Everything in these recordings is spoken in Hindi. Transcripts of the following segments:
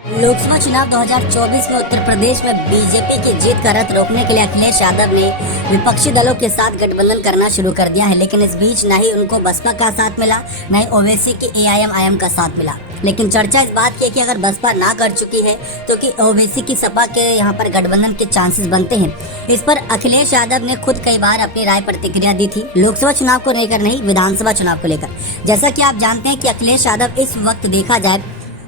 लोकसभा चुनाव 2024 में उत्तर प्रदेश में बीजेपी की जीत का रथ रोकने के लिए अखिलेश यादव ने विपक्षी दलों के साथ गठबंधन करना शुरू कर दिया है। लेकिन इस बीच न ही उनको बसपा का साथ मिला, न ही ओवैसी की एआईएम का साथ मिला। लेकिन चर्चा इस बात की है कि अगर बसपा ना कर चुकी है तो कि ओवैसी की सपा के यहाँ पर गठबंधन के चांसेस बनते हैं। इस पर अखिलेश यादव ने खुद कई बार अपनी राय प्रतिक्रिया दी थी, लोकसभा चुनाव को लेकर नहीं, विधानसभा चुनाव को लेकर। जैसा कि आप जानते हैं कि अखिलेश यादव इस वक्त देखा जाए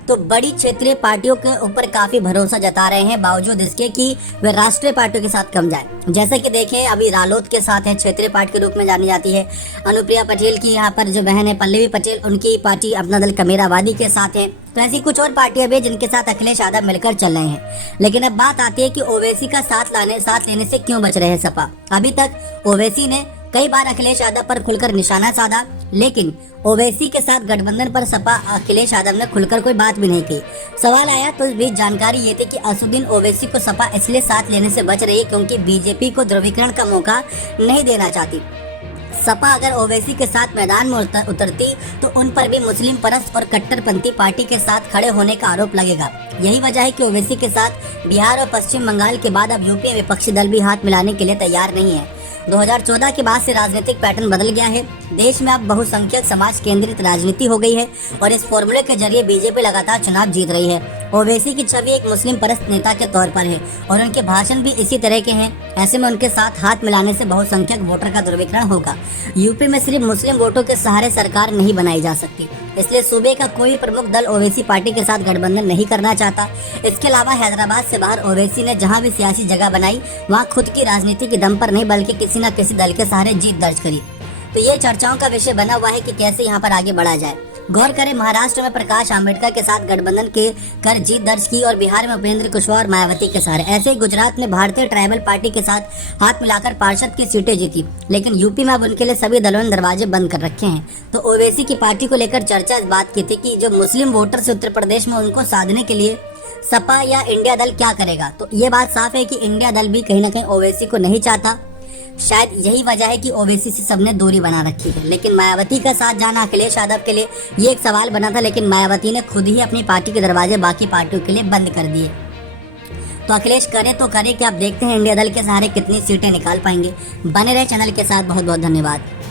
तो बड़ी क्षेत्रीय पार्टियों के ऊपर काफी भरोसा जता रहे हैं, बावजूद इसके कि वे राष्ट्रीय पार्टियों के साथ कम जाए। जैसे कि देखें, अभी रालोद के साथ है, क्षेत्रीय पार्टी के रूप में जानी जाती है। अनुप्रिया पटेल की यहाँ पर जो बहन है पल्लवी पटेल, उनकी पार्टी अपना दल कमेरावादी के साथ है। तो ऐसी कुछ और पार्टियां भी जिनके साथ अखिलेश यादव मिलकर चल रहे हैं। लेकिन अब बात आती है कि ओवैसी का साथ लेने से क्यों बच रहे हैं सपा। अभी तक ओवैसी ने कई बार अखिलेश यादव पर खुलकर निशाना साधा, लेकिन ओवैसी के साथ गठबंधन पर सपा अखिलेश यादव ने खुलकर कोई बात भी नहीं की। सवाल आया तो इस बीच जानकारी ये थी कि असुद्दीन ओवैसी को सपा इसलिए साथ लेने से बच रही है क्योंकि बीजेपी को ध्रुवीकरण का मौका नहीं देना चाहती। सपा अगर ओवैसी के साथ मैदान में उतरती तो उन पर भी मुस्लिम परस्त और कट्टरपंथी पार्टी के साथ खड़े होने का आरोप लगेगा। यही वजह है कि ओवैसी के साथ बिहार और पश्चिम बंगाल के बाद अब यूपी में विपक्षी दल भी हाथ मिलाने के लिए तैयार नहीं है। 2014 के बाद से राजनीतिक पैटर्न बदल गया है। देश में अब बहुसंख्यक समाज केंद्रित राजनीति हो गई है और इस फॉर्मूले के जरिए बीजेपी लगातार चुनाव जीत रही है। ओवैसी की छवि एक मुस्लिम परस्त नेता के तौर पर है और उनके भाषण भी इसी तरह के हैं। ऐसे में उनके साथ हाथ मिलाने से बहुसंख्यक वोटर का ध्रुवीकरण होगा। यूपी में सिर्फ मुस्लिम वोटों के सहारे सरकार नहीं बनाई जा सकती, इसलिए सूबे का कोई प्रमुख दल ओवैसी पार्टी के साथ गठबंधन नहीं करना चाहता। इसके अलावा हैदराबाद से बाहर ओवैसी ने जहां भी सियासी जगह बनाई वहां खुद की राजनीति के दम पर नहीं बल्कि किसी न किसी दल के सहारे जीत दर्ज करी। तो ये चर्चाओं का विषय बना हुआ है कि कैसे यहाँ पर आगे बढ़ा जाए। गौर करें, महाराष्ट्र में प्रकाश आंबेडकर के साथ गठबंधन के कर जीत दर्ज की और बिहार में उपेंद्र कुशवाहा और मायावती के सहारे। ऐसे ही गुजरात में भारतीय ट्राइबल पार्टी के साथ हाथ मिलाकर पार्षद की सीटें जीती। लेकिन यूपी में अब उनके लिए सभी दलों ने दरवाजे बंद कर रखे हैं। तो ओवैसी की पार्टी को लेकर चर्चा इस बात की थी कि जो मुस्लिम वोटर्स उत्तर प्रदेश में उनको साधने के लिए सपा या इंडिया दल क्या करेगा। तो ये बात साफ है कि इंडिया दल भी कहीं ना कहीं ओवैसी को नहीं चाहता। शायद यही वजह है कि ओवैसी से सबने दूरी बना रखी है। लेकिन मायावती का साथ जाना अखिलेश यादव के लिए ये एक सवाल बना था, लेकिन मायावती ने खुद ही अपनी पार्टी के दरवाजे बाकी पार्टियों के लिए बंद कर दिए। तो अखिलेश करे तो करे कि आप देखते हैं इंडिया दल के सहारे कितनी सीटें निकाल पाएंगे। बने रहे चैनल के साथ। बहुत बहुत धन्यवाद।